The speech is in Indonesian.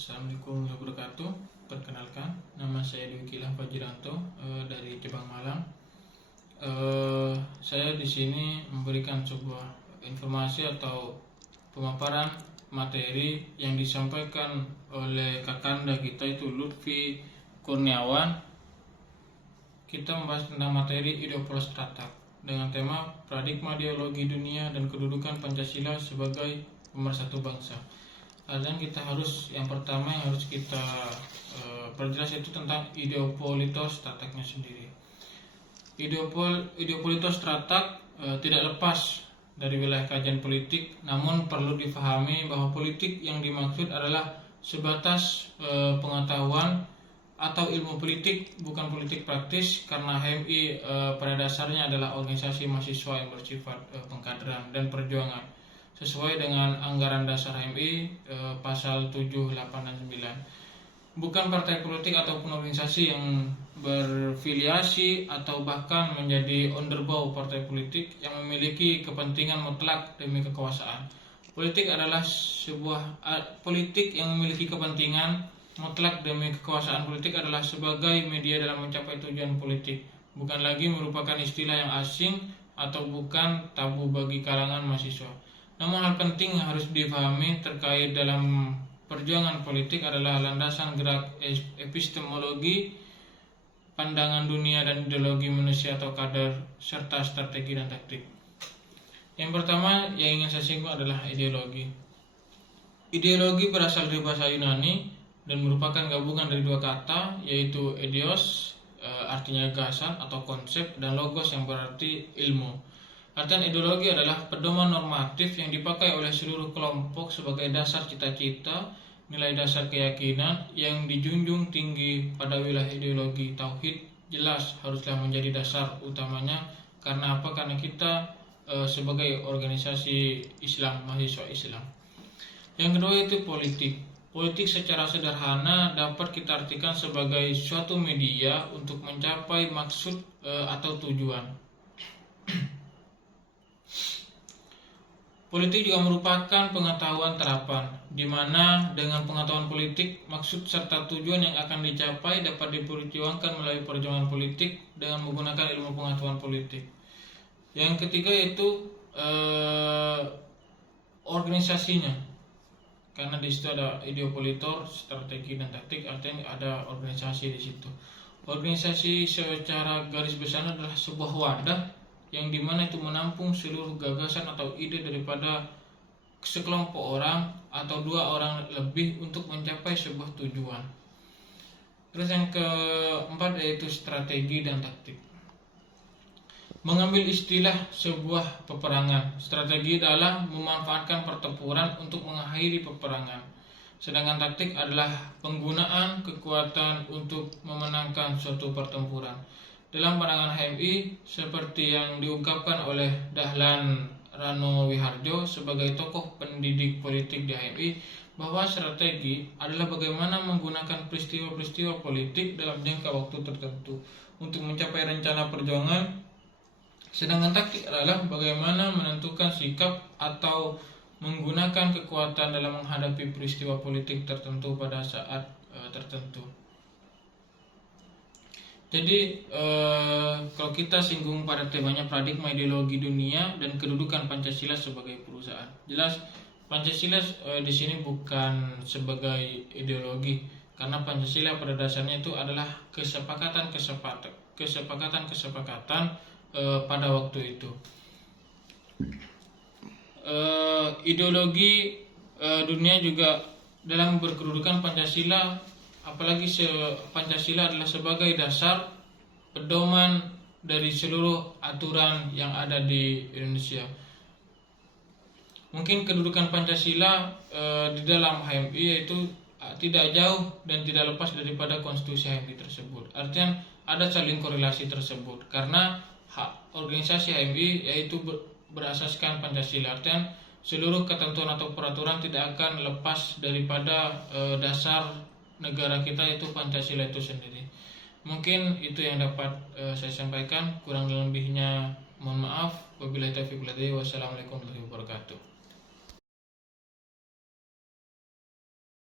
Assalamualaikum warahmatullahi wabarakatuh. Perkenalkan, nama saya Dwi Kilah Fajiranto dari Jepang Malang. Saya di sini memberikan sebuah informasi atau pemaparan materi yang disampaikan oleh kakanda kita itu Lutfi Kurniawan. Kita membahas tentang materi Ideopolis Tratak dengan tema Paradigma Ideologi Dunia dan Kedudukan Pancasila sebagai pemersatu bangsa. Dan kita harus, yang pertama yang harus kita perjelas itu tentang Ideopolitos Trataknya sendiri. Ideopolitos Tratak tidak lepas dari wilayah kajian politik, namun perlu difahami bahwa politik yang dimaksud adalah sebatas pengetahuan atau ilmu politik, bukan politik praktis, karena HMI pada dasarnya adalah organisasi mahasiswa yang bersifat pengkaderan dan perjuangan sesuai dengan anggaran dasar HMI pasal 7, 8, dan 9. Bukan partai politik ataupun organisasi yang berfiliasi atau bahkan menjadi underbow partai politik yang memiliki kepentingan mutlak demi kekuasaan. Politik adalah sebuah politik yang memiliki kepentingan mutlak demi kekuasaan. Politik adalah sebagai media dalam mencapai tujuan politik, bukan lagi merupakan istilah yang asing atau bukan tabu bagi kalangan mahasiswa. Namun hal penting yang harus difahami terkait dalam perjuangan politik adalah landasan gerak epistemologi, pandangan dunia dan ideologi manusia atau kader, serta strategi dan taktik. Yang pertama yang ingin saya singgung adalah ideologi. Ideologi berasal dari bahasa Yunani dan merupakan gabungan dari dua kata, yaitu eideos, artinya gagasan atau konsep, dan logos yang berarti ilmu. Artian ideologi adalah pedoman normatif yang dipakai oleh seluruh kelompok sebagai dasar cita-cita, nilai dasar keyakinan yang dijunjung tinggi pada wilayah ideologi. Tauhid jelas haruslah menjadi dasar utamanya. Karena apa? Karena kita sebagai organisasi Islam, mahasiswa Islam. Yang kedua itu politik. Politik secara sederhana dapat kita artikan sebagai suatu media untuk mencapai maksud atau tujuan. Politik juga merupakan pengetahuan terapan, di mana dengan pengetahuan politik, maksud serta tujuan yang akan dicapai dapat diperjuangkan melalui perjuangan politik dengan menggunakan ilmu pengetahuan politik. Yang ketiga yaitu organisasinya, karena di situ ada ideopolitor, strategi dan taktik, artinya ada organisasi di situ. Organisasi secara garis besar adalah sebuah wadah yang dimana itu menampung seluruh gagasan atau ide daripada sekelompok orang atau dua orang lebih untuk mencapai sebuah tujuan. Terus yang keempat yaitu strategi dan taktik. Mengambil istilah sebuah peperangan, strategi adalah memanfaatkan pertempuran untuk mengakhiri peperangan. Sedangkan taktik adalah penggunaan kekuatan untuk memenangkan suatu pertempuran. Dalam pandangan HMI, seperti yang diungkapkan oleh Dahlan Rano Wiharjo sebagai tokoh pendidik politik di HMI, bahwa strategi adalah bagaimana menggunakan peristiwa-peristiwa politik dalam jangka waktu tertentu untuk mencapai rencana perjuangan. Sedangkan taktik adalah bagaimana menentukan sikap atau menggunakan kekuatan dalam menghadapi peristiwa politik tertentu pada saat tertentu. Jadi kalau kita singgung pada temanya paradigma ideologi dunia dan kedudukan Pancasila sebagai perusahaan, jelas Pancasila di sini bukan sebagai ideologi, karena Pancasila pada dasarnya itu adalah kesepakatan pada waktu itu. Ideologi dunia juga dalam berkedudukan Pancasila, apalagi Pancasila adalah sebagai dasar pedoman dari seluruh aturan yang ada di Indonesia. Mungkin kedudukan Pancasila di dalam HMI yaitu tidak jauh dan tidak lepas daripada konstitusi HMI tersebut. Artinya ada saling korelasi tersebut, karena organisasi HMI yaitu berasaskan Pancasila. Artinya seluruh ketentuan atau peraturan tidak akan lepas daripada dasar negara kita yaitu Pancasila itu sendiri. Mungkin itu yang dapat saya sampaikan. Kurang lebihnya mohon maaf. Wabillahi taufiq wal hidayah. Wassalamualaikum warahmatullahi wabarakatuh.